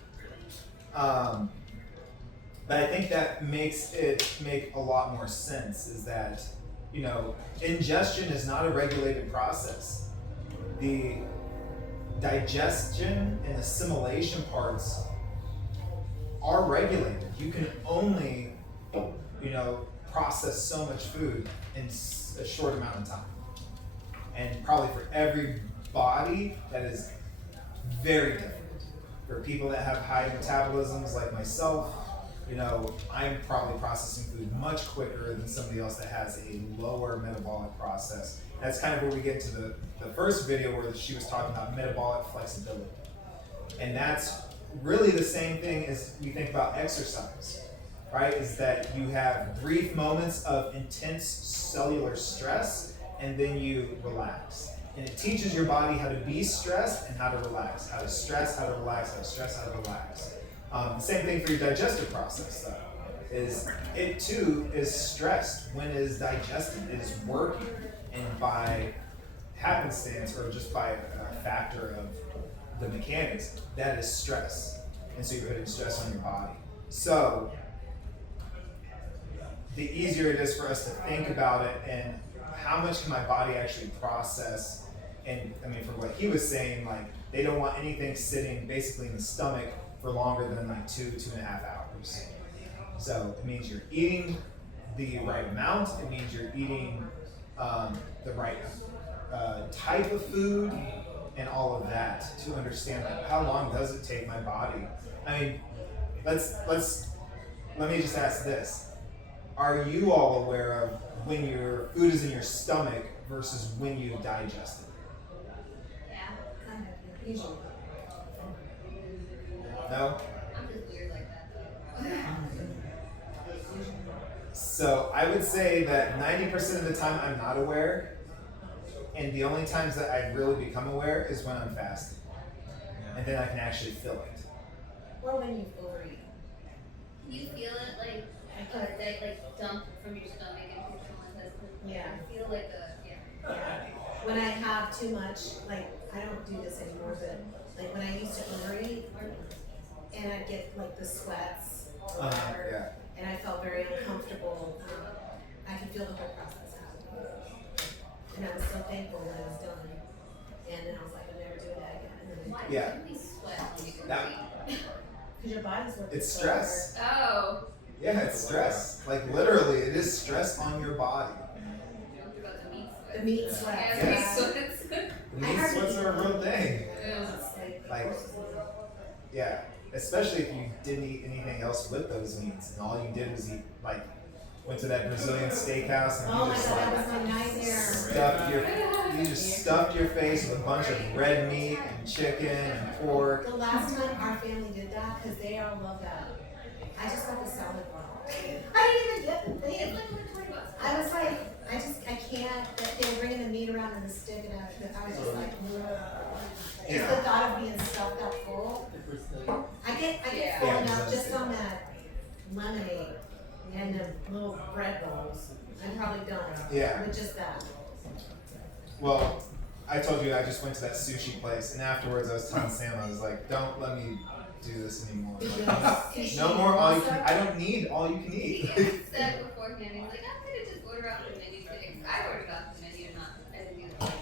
But I think that makes it make a lot more sense, is that, you know, ingestion is not a regulated process. The digestion and assimilation parts are regulated. You can only, you know, process so much food in a short amount of time. And probably for every body, that is very different. For people that have high metabolisms like myself, you know, I'm probably processing food much quicker than somebody else that has a lower metabolic process. That's kind of where we get to the first video where she was talking about metabolic flexibility. And that's really the same thing as we think about exercise, right? Is that you have brief moments of intense cellular stress and then you relax. And it teaches your body how to be stressed and how to relax, how to stress, how to relax, how to stress, how to relax. The same thing for your digestive process, though, is it too is stressed when it is digested, it is working, and by happenstance or just by a factor of the mechanics, that is stress. And so you're putting stress on your body. So the easier it is for us to think about it and how much can my body actually process. And I mean, from what he was saying, like they don't want anything sitting basically in the stomach for longer than like 2.5 hours. So it means you're eating the right amount. It means you're eating the right type of food and all of that to understand like how long does it take my body. I mean, let me just ask this. Are you all aware of when your food is in your stomach versus when you digest it? Yeah. Kind of, usually. No? I'm just weird like that though. So I would say that 90% of the time I'm not aware, and the only times that I really become aware is when I'm fasting. And then I can actually feel it. Or when you overeat. Can you feel it like dump from your stomach into your small intestine? Yeah. I feel like a Yeah. When I have too much, like I don't do this anymore, but like when I used to overeat, and I'd get like the sweats or whatever, Yeah. and I felt very uncomfortable, I could feel the whole process happening. And I was so thankful when I was done. And then I was like, I'll never do that again. Why Yeah. do we sweat when you That- overeat? Because your body's working It's so stress. Oh. Yeah, it's stress. Like literally, it is stress on your body. About the meat hard. sweat. The meat sweats. Yeah, meat Yes. sweats. The meat sweats are a real thing. It's Like, yeah, especially if you didn't eat anything else with those meats, and all you did was eat like went to that Brazilian steakhouse and oh you my just god, like that was my nightmare. you just stuffed your face with a bunch of red meat and chicken and pork. The last time our family did that, because they all love that, I just got the salad bar. I didn't even get the It's thing. like $120. I was like, I can't, they were bringing the meat around and the stick, and I was just like, ugh. Just the thought of being stuffed that full. I get full Yeah, enough that's just it. on that lemonade and the little bread rolls. I'm probably done Yeah. with just that. Well, I told you I just went to that sushi place, and afterwards I was telling Sam, I was like, don't let me do this anymore. Like, no more all you can. I don't need all you can He eat. said beforehand, he's like, I'm gonna just order off the menu today. I ordered off the menu, I didn't do the menu.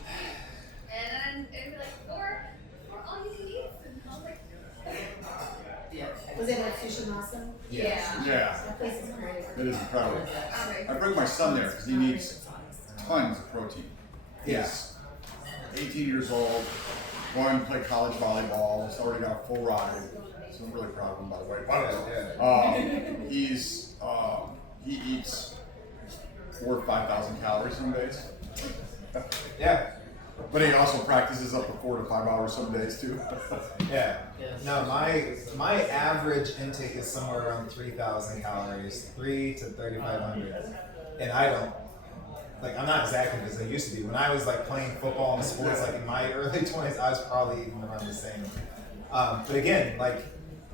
And then it'd be like, for all you can eat. And I was like, Was it at Sushi Masa? yeah. Yeah, That place is great. it is incredible. Okay. I bring my son there because he needs tons of protein. Yeah. He's 18 years old, going to play college volleyball, he's already got a full ride. So I'm really proud of him, by the way. But, he eats 4,000 to 5,000 calories some days. Yeah, But he also practices up to 4 to 5 hours some days too. yeah. No, my average intake is somewhere around 3,000 calories, 3 to 3,500, and I don't. Like, I'm not as active as I used to be. When I was like playing football and sports, like in my early 20s, I was probably even around the same. But again, like,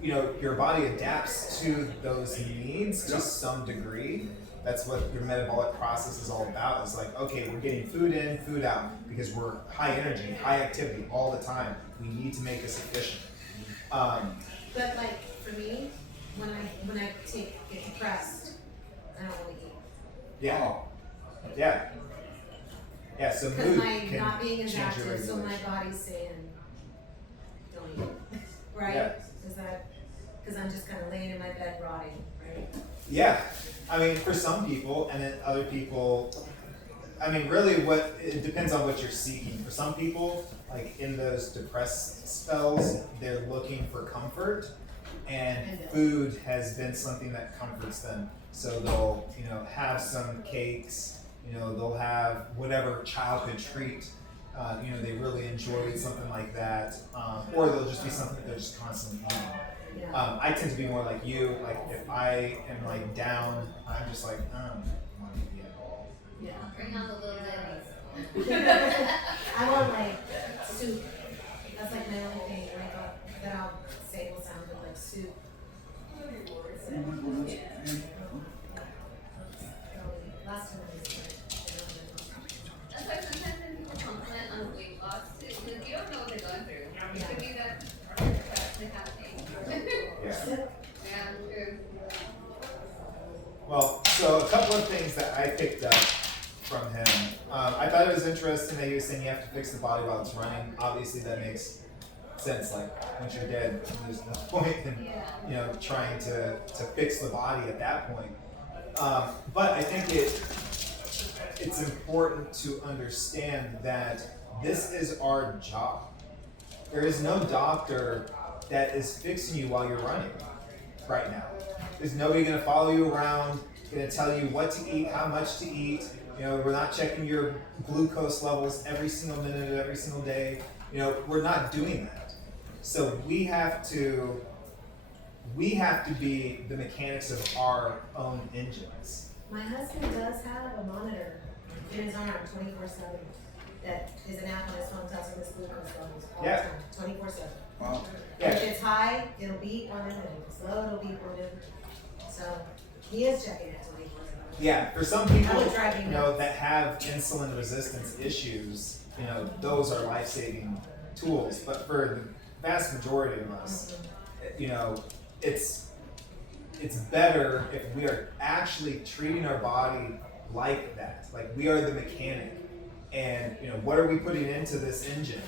you know, your body adapts to those needs to some degree. That's what your metabolic process is all about. It's like, okay, we're getting food in, food out, because we're high energy, high activity all the time. We need to make this efficient. But like for me, when I get depressed, I don't want to eat. Yeah, Oh, yeah, yeah. So Because mood my can not being as change your active, so my regulation. body's saying, don't eat. Right? Yeah. Because I'm just kind of laying in my bed rotting, right? Yeah, I mean, for some people, and then other people, I mean, really, it depends on what you're seeking. For some people, like in those depressed spells, they're looking for comfort, and food has been something that comforts them. So they'll, you know, have some cakes, you know, they'll have whatever childhood treat, you know, they really enjoyed, something like that, or they'll just be something they're just constantly eating. Yeah. I tend to be more like you. Like if I am like down, I'm just like, I don't want to eat at all. Yeah. Bring on the little Denny's. I want like soup. That's like my only thing, like that I'll say will sound good, like soup. Last time I was That's why sometimes when people compliment on weight loss, because you don't know what they're going through. It could be that that's the happening. Yeah. Yeah, true. Well, so a couple of things that I picked up from him. I thought it was interesting that he was saying you have to fix the body while it's running. Obviously, that makes sense. Like once you're dead, there's no point in you know trying to fix the body at that point. But I think it's important to understand that this is our job. There is no doctor that is fixing you while you're running right now. There's nobody gonna follow you around, gonna tell you what to eat, how much to eat. You know, we're not checking your glucose levels every single minute of every single day. You know, we're not doing that. So we have to be the mechanics of our own engines. My husband does have a monitor in his arm 24/7 that is an app on his phone tells him his glucose levels all Yeah. the time, 24/7. wow. Yeah. If it's high, it'll beep on him, and if it's low, it'll beep on him. So he is checking it 24/7. Yeah, for some people, That would drive me you know, nuts. that have insulin resistance issues, you know, those are life-saving tools, but for the vast majority of us, you know, it's better if we are actually treating our body like that. Like we are the mechanic, and you know, what are we putting into this engine?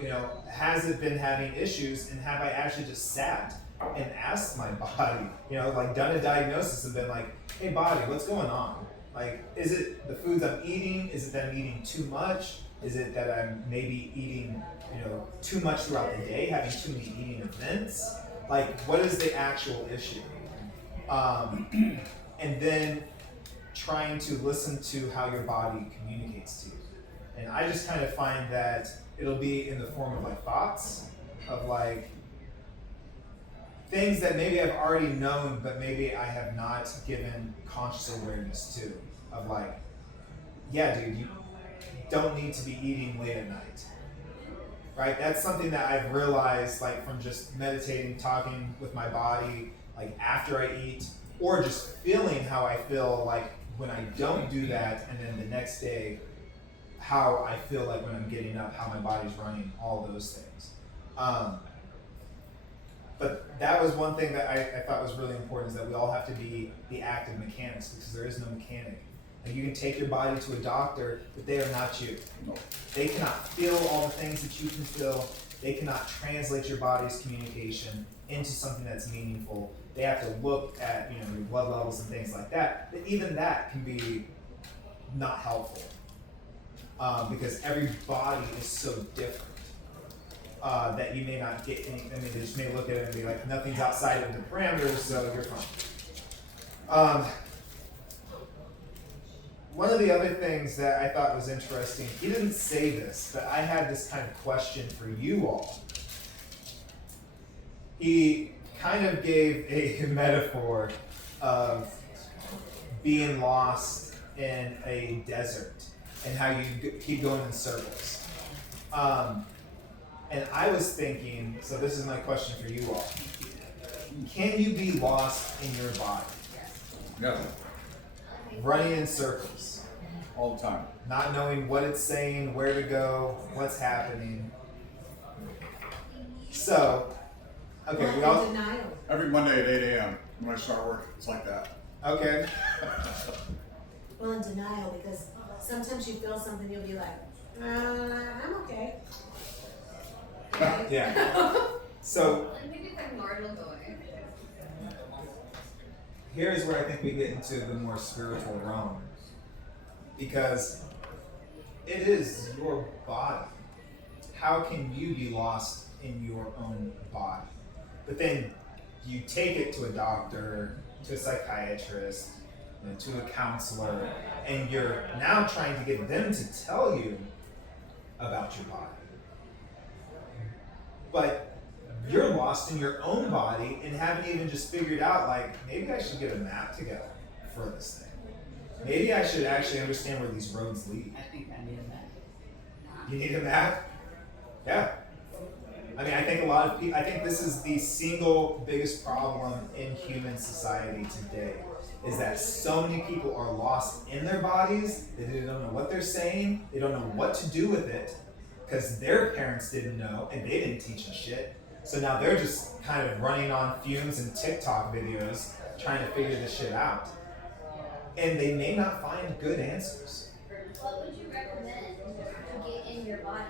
You know, has it been having issues, and have I actually just sat and asked my body, you know, like done a diagnosis and been like, hey body, what's going on? Like, is it the foods I'm eating? Is it that I'm eating too much? Is it that I'm maybe eating, you know, too much throughout the day, having too many eating events? Like, what is the actual issue? And then trying to listen to how your body communicates to you. And I just kind of find that it'll be in the form of like thoughts, of like things that maybe I've already known, but maybe I have not given conscious awareness to. Of like, yeah, dude, you don't need to be eating late at night. Right? That's something that I've realized, like from just meditating, talking with my body, like after I eat, or just feeling how I feel like when I don't do that, and then the next day, how I feel like when I'm getting up, how my body's running, all those things. But that was one thing that I thought was really important, is that we all have to be the active mechanics, because there is no mechanic. And you can take your body to a doctor, but they are not you. They cannot feel all the things that you can feel. They cannot translate your body's communication into something that's meaningful. They have to look at, you know, your blood levels and things like that. But even that can be not helpful, because every body is so different. That you may not get any, I mean, they just may look at it and be like, nothing's outside of the parameters, so you're fine. One of the other things that I thought was interesting, he didn't say this, but I had this kind of question for you all. He kind of gave a metaphor of being lost in a desert and how you keep going in circles. And I was thinking, so this is my question for you all. Can you be lost in your body? Yeah, Running in circles, all the time. not knowing what it's saying, where to go, what's happening. So, okay, we all, Denial. Every Monday at 8 a.m. when I start work, it's like that. okay, Well, in denial, because sometimes you feel something, you'll be like, I'm okay. Right? yeah. So Like maybe if I'm normal going. here's where I think we get into the more spiritual realm, because it is your body. How can you be lost in your own body? But then you take it to a doctor, to a psychiatrist, you know, to a counselor, and you're now trying to get them to tell you about your body. But you're lost in your own body and haven't even just figured out, like, maybe I should get a map together for this thing. Maybe I should actually understand where these roads lead. I think I need a map. You need a map? Yeah. I mean, I think a lot of people, I think this is the single biggest problem in human society today, is that so many people are lost in their bodies, that they don't know what they're saying, they don't know what to do with it, because their parents didn't know, and they didn't teach them shit. So now they're just kind of running on fumes and TikTok videos, trying to figure this shit out. And they may not find good answers. What would you recommend to get in your body?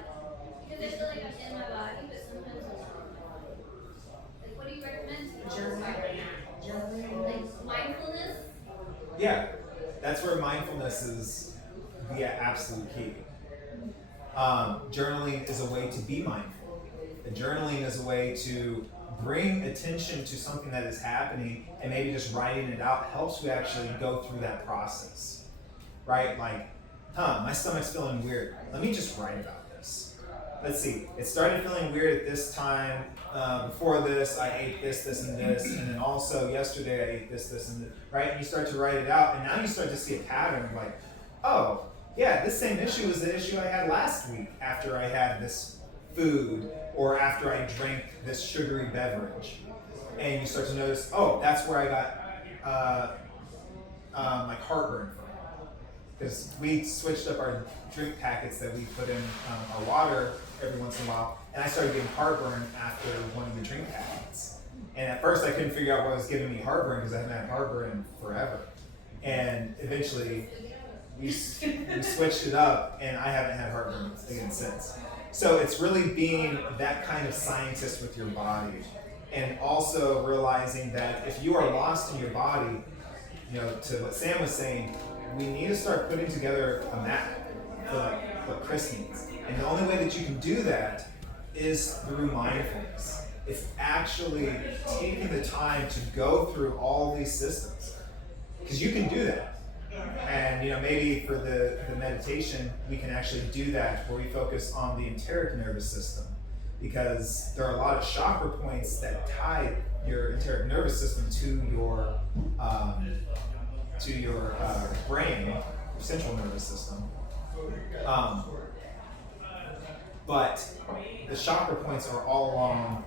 Because I feel like I'm in my body, but sometimes I'm not. Like, what do you recommend to Journaling. Like mindfulness? Yeah, that's where mindfulness is the absolute key. Journaling is a way to be mindful. Journaling is a way to bring attention to something that is happening, and maybe just writing it out helps you actually go through that process, right? Like, my stomach's feeling weird. Let me just write about this. Let's see, it started feeling weird at this time. Before this, I ate this, and this, and then also yesterday I ate this, and this, right? And you start to write it out, and now you start to see a pattern of like, oh, yeah, this same issue was the issue I had last week after I had this food or after I drank this sugary beverage. And you start to notice, oh, that's where I got like heartburn from. Because we switched up our drink packets that we put in our water, every once in a while, and I started getting heartburn after one of the drink habits. And at first I couldn't figure out what was giving me heartburn because I haven't had heartburn in forever. And eventually we switched it up, and I haven't had heartburn again since. So it's really being that kind of scientist with your body, and also realizing that if you are lost in your body, you know, to what Sam was saying, we need to start putting together a map for like what Chris needs. And the only way that you can do that is through mindfulness. It's actually taking the time to go through all these systems, because you can do that. And you know, maybe for the meditation, we can actually do that where we focus on the enteric nervous system, because there are a lot of chakra points that tie your enteric nervous system to your brain, your central nervous system. But the chakra points are all along